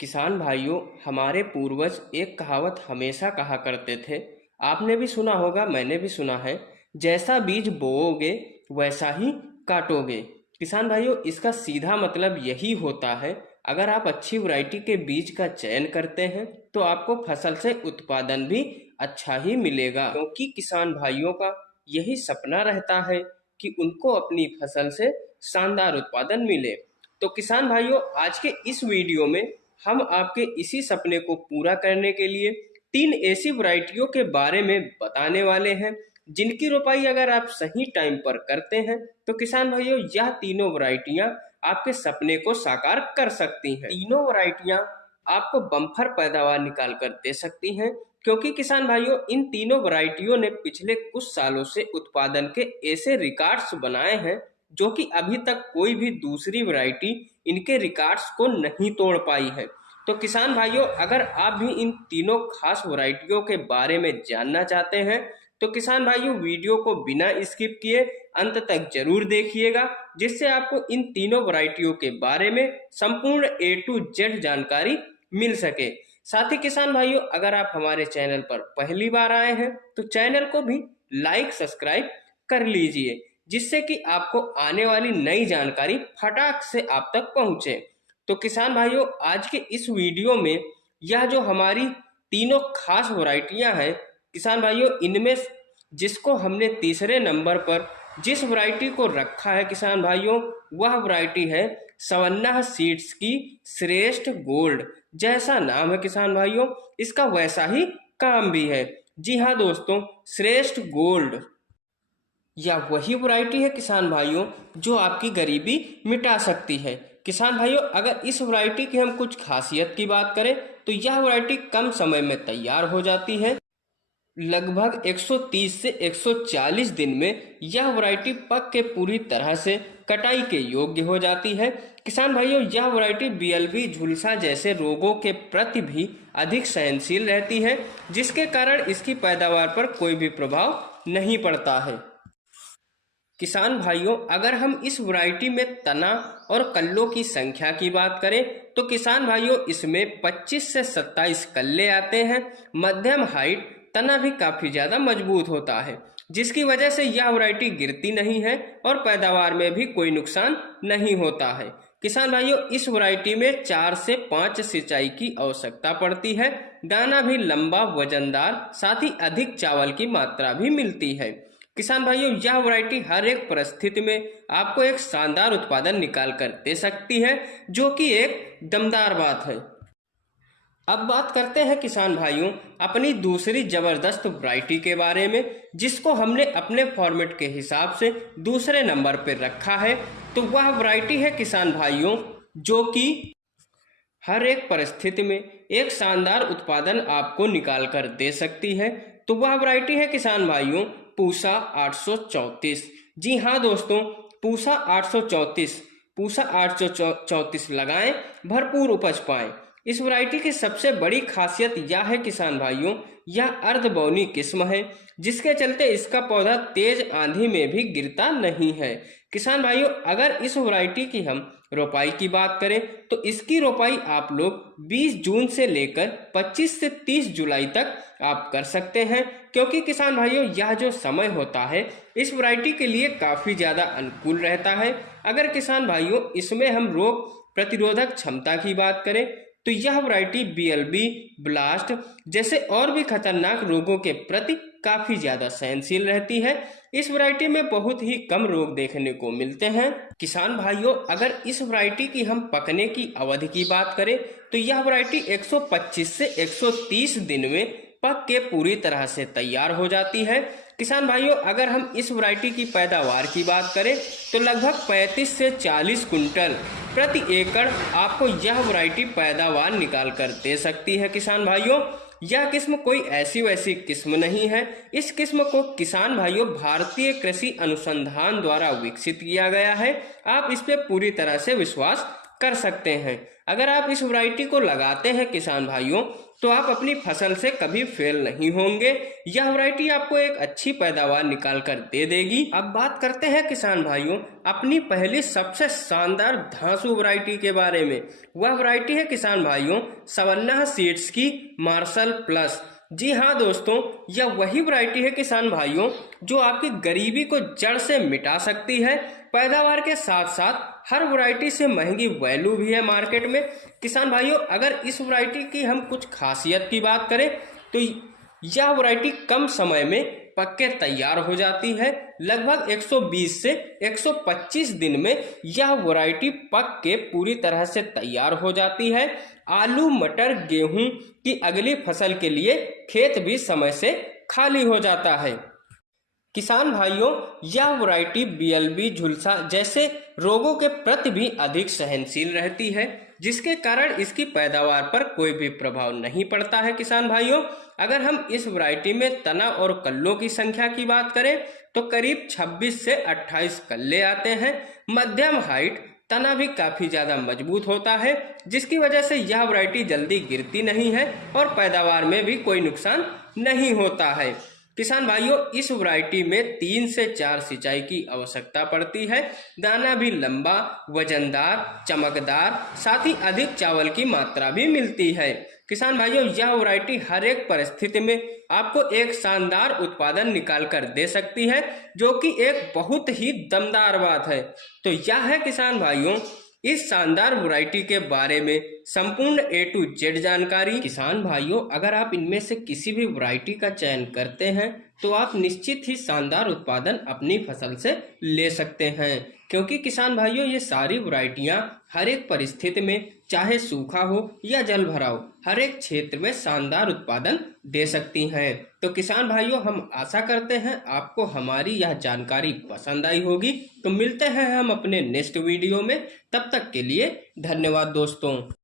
किसान भाइयों, हमारे पूर्वज एक कहावत हमेशा कहा करते थे। आपने भी सुना होगा, मैंने भी सुना है, जैसा बीज बोओगे वैसा ही काटोगे। किसान भाइयों, इसका सीधा मतलब यही होता है, अगर आप अच्छी वैरायटी के बीज का चयन करते हैं तो आपको फसल से उत्पादन भी अच्छा ही मिलेगा, क्योंकि किसान भाइयों का यही सपना रहता है कि उनको अपनी फसल से शानदार उत्पादन मिले। तो किसान भाइयों, आज के इस वीडियो में हम आपके इसी सपने को पूरा करने के लिए तीन ऐसी वैरायटियों के बारे में बताने वाले हैं, जिनकी रोपाई अगर आप सही टाइम पर करते हैं तो किसान भाइयों, यह तीनों वैरायटियां आपके सपने को साकार कर सकती हैं। तीनों वैरायटियां आपको बम्पर पैदावार निकाल कर दे सकती हैं, क्योंकि किसान भाइयों, इन तीनों वैरायटियों ने पिछले कुछ सालों से उत्पादन के ऐसे रिकॉर्ड्स बनाए हैं जो कि अभी तक कोई भी दूसरी वैरायटी इनके रिकॉर्ड्स को नहीं तोड़ पाई है। तो किसान भाइयों, अगर आप भी इन तीनों खास वैरायटियों के बारे में जानना चाहते हैं तो किसान भाइयों, वीडियो को बिना स्किप किए अंत तक जरूर देखिएगा, जिससे आपको इन तीनों वैरायटियों के बारे में संपूर्ण A to Z जानकारी मिल सके। साथ ही किसान भाइयों, अगर आप हमारे चैनल पर पहली बार आए हैं तो चैनल को भी लाइक सब्सक्राइब कर लीजिए, जिससे कि आपको आने वाली नई जानकारी फटाक से आप तक पहुंचे। तो किसान भाइयों, आज के इस वीडियो में यह जो हमारी तीनों खास वैरायटियां हैं किसान भाइयों, इनमें जिसको हमने तीसरे नंबर पर जिस वैरायटी को रखा है किसान भाइयों, वह वैरायटी है सवन्ना सीड्स की श्रेष्ठ गोल्ड। जैसा नाम है किसान भाइयों, इसका वैसा ही काम भी है। जी हाँ दोस्तों, श्रेष्ठ गोल्ड या वही वैरायटी है किसान भाइयों जो आपकी गरीबी मिटा सकती है। किसान भाइयों, अगर इस वैरायटी की हम कुछ खासियत की बात करें तो यह वैरायटी कम समय में तैयार हो जाती है। लगभग 130 से 140 दिन में यह वैरायटी पक के पूरी तरह से कटाई के योग्य हो जाती है। किसान भाइयों, यह वैरायटी बीएलबी, झुलसा जैसे रोगों के प्रति भी अधिक सहनशील रहती है, जिसके कारण इसकी पैदावार पर कोई भी प्रभाव नहीं पड़ता है। किसान भाइयों, अगर हम इस वैरायटी में तना और कल्लों की संख्या की बात करें तो किसान भाइयों, इसमें 25 से 27 कल्ले आते हैं। मध्यम हाइट, तना भी काफी ज्यादा मजबूत होता है, जिसकी वजह से यह वैरायटी गिरती नहीं है और पैदावार में भी कोई नुकसान नहीं होता है। किसान भाइयों, इस वैरायटी में 4 से 5 सिंचाई की आवश्यकता पड़ती है। दाना भी लंबा, वजनदार, साथ ही अधिक चावल की मात्रा भी मिलती है। किसान भाइयों, यह वैरायटी हर एक परिस्थिति में आपको एक शानदार उत्पादन निकाल कर दे सकती है, जो कि एक दमदार बात है। अब बात करते हैं किसान भाइयों अपनी दूसरी जबरदस्त वैरायटी के बारे में, जिसको हमने अपने फॉर्मेट के हिसाब से दूसरे नंबर पर रखा है। तो वह वैरायटी है किसान भाइयों जो कि हर एक परिस्थिति में एक शानदार उत्पादन आपको निकाल कर दे सकती है। तो वह वैरायटी है किसान भाइयों पूसा 834। जी हाँ दोस्तों, पूसा 834, पूसा 834 लगाएं, भरपूर उपज पाएं। इस वैरायटी की सबसे बड़ी खासियत यह है किसान भाइयों, यह अर्धबौनी किस्म है, जिसके चलते इसका पौधा तेज आंधी में भी गिरता नहीं है। किसान भाइयों, अगर इस वैरायटी की हम रोपाई की बात करें तो इसकी रोपाई आप लोग 20 जून से लेकर 25 से 30 जुलाई तक आप कर सकते हैं, क्योंकि किसान भाइयों, यह जो समय होता है इस वैरायटी के लिए काफी ज्यादा अनुकूल रहता है। अगर किसान भाइयों, इसमें हम रोग प्रतिरोधक क्षमता की बात करें तो यह वैरायटी बीएलबी, ब्लास्ट जैसे और भी खतरनाक रोगों के प्रति काफी ज्यादा सहनशील रहती है। इस वैरायटी में बहुत ही कम रोग देखने को मिलते हैं। किसान भाइयों, अगर इस वैरायटी की हम पकने की अवधि की बात करें तो यह वैरायटी 125 से 130 दिन में पक के पूरी तरह से तैयार हो जाती है। किसान भाइयों, अगर हम इस वैरायटी की पैदावार की बात करें तो लगभग 35 से 40 कुंटल प्रति एकड़ आपको यह वैरायटी पैदावार निकाल कर दे सकती है। किसान भाइयों, यह किस्म कोई ऐसी वैसी किस्म नहीं है। इस किस्म को किसान भाइयों भारतीय कृषि अनुसंधान द्वारा विकसित किया गया है। आप इस पे पूरी तरह से विश्वास कर सकते हैं। अगर आप इस वैरायटी को लगाते हैं किसान भाइयों तो आप अपनी फसल से कभी फेल नहीं होंगे। यह वैरायटी आपको एक अच्छी पैदावार निकाल कर दे देगी। अब बात करते हैं किसान भाइयों अपनी पहली सबसे शानदार धांसू वैरायटी के बारे में। वह वैरायटी है किसान भाइयों सवन्ना सीड्स की मार्शल प्लस। जी हाँ दोस्तों, यह वही वैरायटी है किसान भाइयों जो आपकी गरीबी को जड़ से मिटा सकती है। पैदावार के साथ साथ हर वैरायटी से महंगी वैल्यू भी है मार्केट में। किसान भाइयों अगर इस वैरायटी की हम कुछ खासियत की बात करें तो यह वैरायटी कम समय में पक के तैयार हो जाती है। लगभग 120 से 125 दिन में यह वैरायटी पक के पूरी तरह से तैयार हो जाती है। आलू मटर गेहूं की अगली फसल के लिए खेत भी समय से खाली हो जाता है। किसान भाइयों यह वैरायटी बीएलबी झुलसा जैसे रोगों के प्रति भी अधिक सहनशील रहती है, जिसके कारण इसकी पैदावार पर कोई भी प्रभाव नहीं पड़ता है। किसान भाइयों अगर हम इस वैरायटी में तना और कल्लों की संख्या की बात करें तो करीब 26 से 28 कल्ले आते हैं। मध्यम हाइट, तना भी काफी ज्यादा मजबूत होता है, जिसकी वजह से यह वैरायटी जल्दी गिरती नहीं है और पैदावार में भी कोई नुकसान नहीं होता है। किसान भाइयों इस वैरायटी में 3 से 4 सिंचाई की आवश्यकता पड़ती है। दाना भी लंबा, वजनदार, चमकदार, साथ ही अधिक चावल की मात्रा भी मिलती है। किसान भाइयों यह वैरायटी हर एक परिस्थिति में आपको एक शानदार उत्पादन निकाल कर दे सकती है, जो कि एक बहुत ही दमदार बात है। तो यह है किसान भाइयों इस शानदार वैरायटी के बारे में संपूर्ण A to Z जानकारी। किसान भाइयों अगर आप इनमें से किसी भी वैरायटी का चयन करते हैं तो आप निश्चित ही शानदार उत्पादन अपनी फसल से ले सकते हैं, क्योंकि किसान भाइयों ये सारी वैरायटियां हर एक परिस्थिति में चाहे सूखा हो या जल भराव हर एक क्षेत्र में शानदार उत्पादन दे सकती हैं। तो किसान भाइयों हम आशा करते हैं आपको हमारी यह जानकारी पसंद आई होगी। तो मिलते हैं हम अपने नेक्स्ट वीडियो में, तब तक के लिए धन्यवाद दोस्तों।